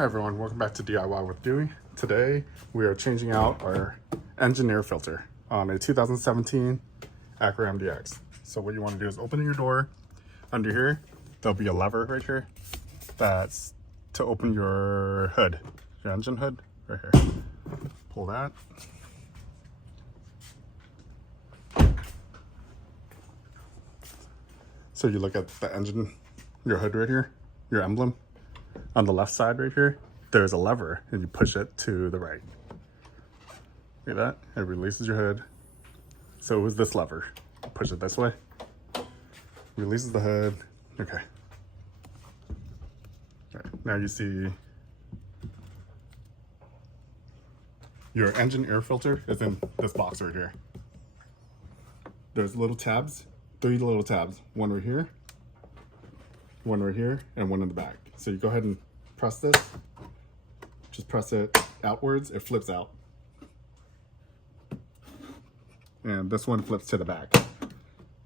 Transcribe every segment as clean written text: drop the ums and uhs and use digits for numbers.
Hi everyone, welcome back to DIY with Dewey. Today we are changing out our engine air filter on a 2017 Acura MDX. So what you want to do is open your door. Under here, there'll be a lever right here. That's to open your hood, your engine hood, right here. Pull that. So you look at the engine, your hood right here, your emblem. On the left side right here, there's a lever and you push it to the right. See that? It releases your hood. So it was this lever. Push it this way. Releases the hood. Okay. All right. Now you see your engine air filter is in this box right here. There's little tabs, 3 little tabs. One right here, one right here, and one in the back. So you go ahead and press this. Just press it outwards, it flips out. And this one flips to the back.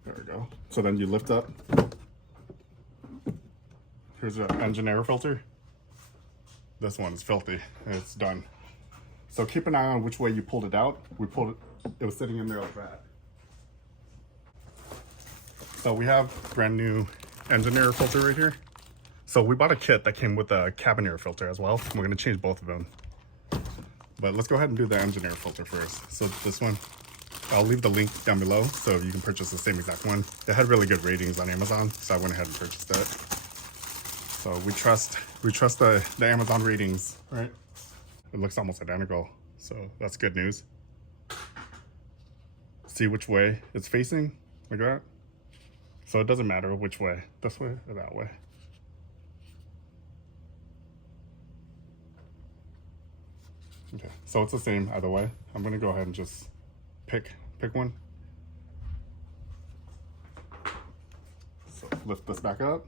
There we go. So then you lift up. Here's your engine air filter. This one's filthy, it's done. So keep an eye on which way you pulled it out. We pulled it, it was sitting in there like that. So we have brand new engine air filter right here. So we bought a kit that came with a cabin air filter as well. We're gonna change both of them. But let's go ahead and do the engine air filter first. So this one, I'll leave the link down below so you can purchase the same exact one. It had really good ratings on Amazon, so I went ahead and purchased it. So we trust the Amazon ratings, right? It looks almost identical, so that's good news. See which way it's facing, like that. So it doesn't matter which way, this way or that way. Okay, so it's the same either way. I'm gonna go ahead and just pick one. So lift this back up.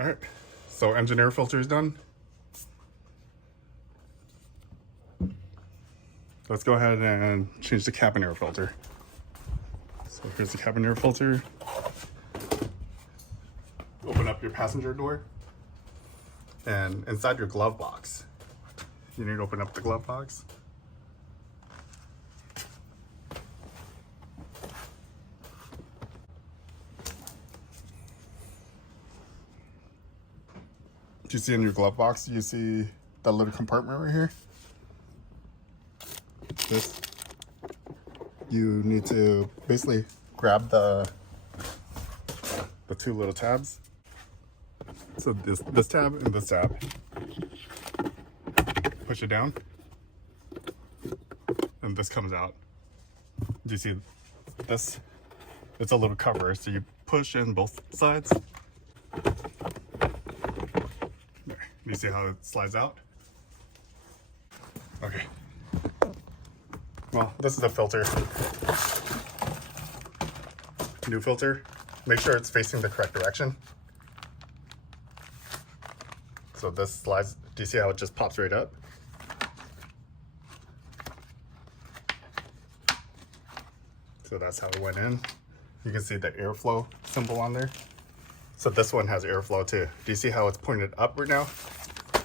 All right, so engine air filter is done. Let's go ahead and change the cabin air filter. So here's the cabin air filter. Open up your passenger door. And inside your glove box, you need to open up the glove box. Do you see in your glove box, you see that little compartment right here? This, you need to basically grab the 2 little tabs. So this tab and this tab. Push it down. And this comes out. Do you see this? It's a little cover, so you push in both sides. You see how it slides out? Okay. Well, this is the filter. New filter. Make sure it's facing the correct direction. So this slides, do you see how it just pops right up? So that's how it went in. You can see the airflow symbol on there. So this one has airflow too. Do you see how it's pointed up right now?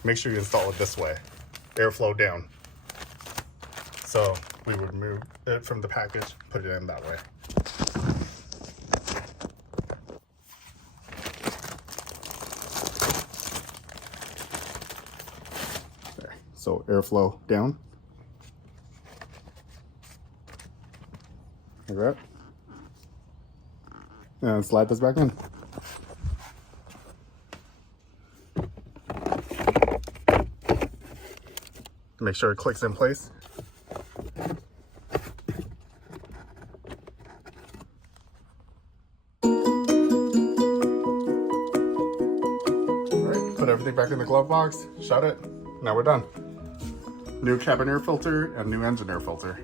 Make sure you install it this way, airflow down. So we would remove it from the package, put it in that way. There. So airflow down. Like that. And slide this back in. Make sure it clicks in place. Alright, put everything back in the glove box, shut it, now we're done. New cabin air filter and new engine air filter.